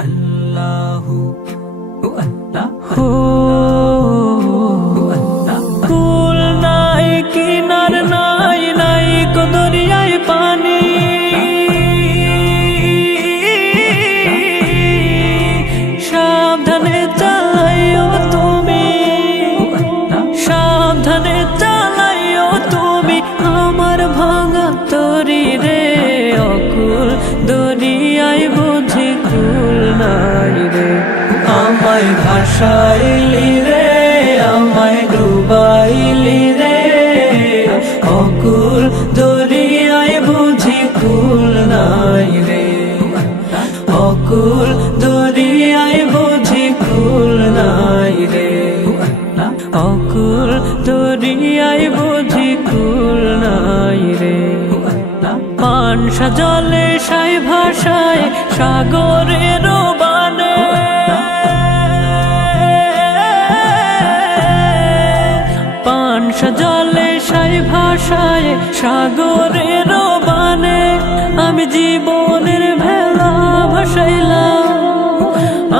আল্লাহু কুল নাই কিনার নাই নাই কো দরিয়ায় পানি সাবধানে চালাইও তুমি সাবধানে চালাইও তুমি আমার ভাঙা তরি রে অকুল দরিয়ায় বুঝি কুল নাই রে আমায় ভাসাইলি রে আমায় ডুবাইলি রে অকুল দরিয়ায় বুঝি কুল নাই রে অকুল দরিয়ায় বুঝি কুল নাই রে অকুল দরিয়ায় বুঝি কুল নাই রে পানসা জলে সাই ভাষায় সাগরের বানে পানসা জলে সাই ভাষায় সাগরের বানে আমি জীবনের ভেলা ভাসাইলাম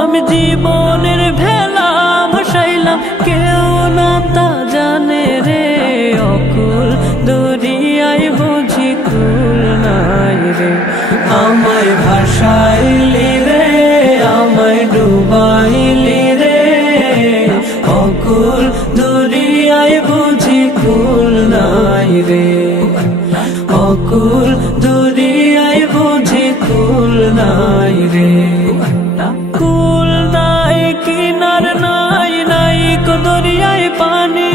আমি জীবনের ভেলা ভাসাইলাম কেউ না তা জানে রে অকুল দরিয়ায় বুঝি কুল নাই রে আমায় ভাসাইলি রে আমায় ডুবাইলি রে অকুল দরিয়ায় বুঝি কুল নাই রে অকুল দরিয়ায় বুঝি কুল নাই রে কুল নাই কিনার নাই নাই কো দরিয়ায় পানি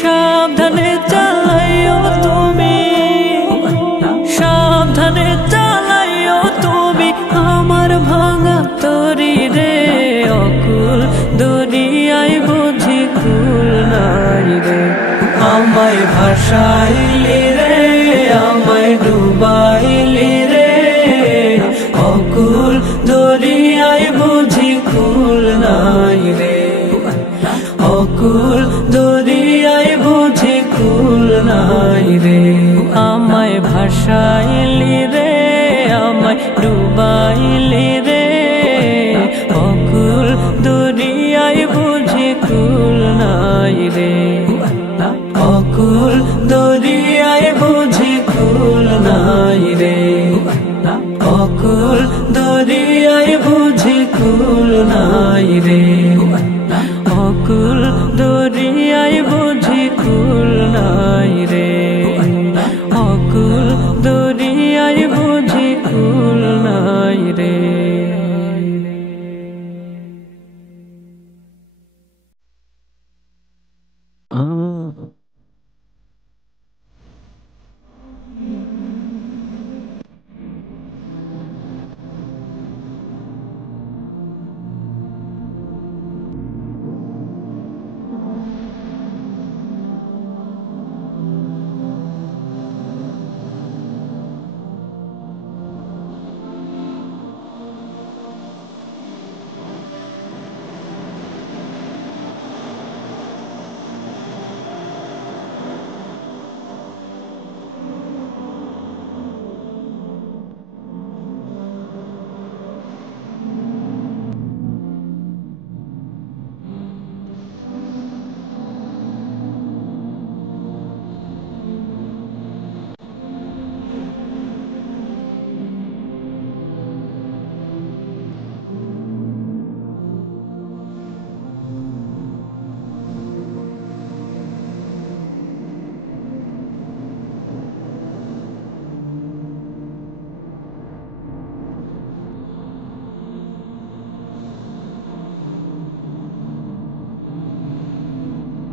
সাবধানে চালাইও তুমি সাবধানে চালাইও তুমি আমার ভাঙা তরি রে অকুল দরিয়ায় বুঝি কুল নাই রে আমায় ভাসাইলি রে আমায় ডুবাইলি রে অকুল দরিয়ায় বুঝি কুল নাই রে অকুল দরিয়ায় বুঝি কুল নাই রে আমায় ভাসাইলি রে আমায় ডুবাইলি রে অকুল দরিয়ায় বুঝি কুল নাই রে অকুল দরিয়ায় বুঝি কুল নাই রে অকুল দরিয়ায় বুঝি কুল নাই রে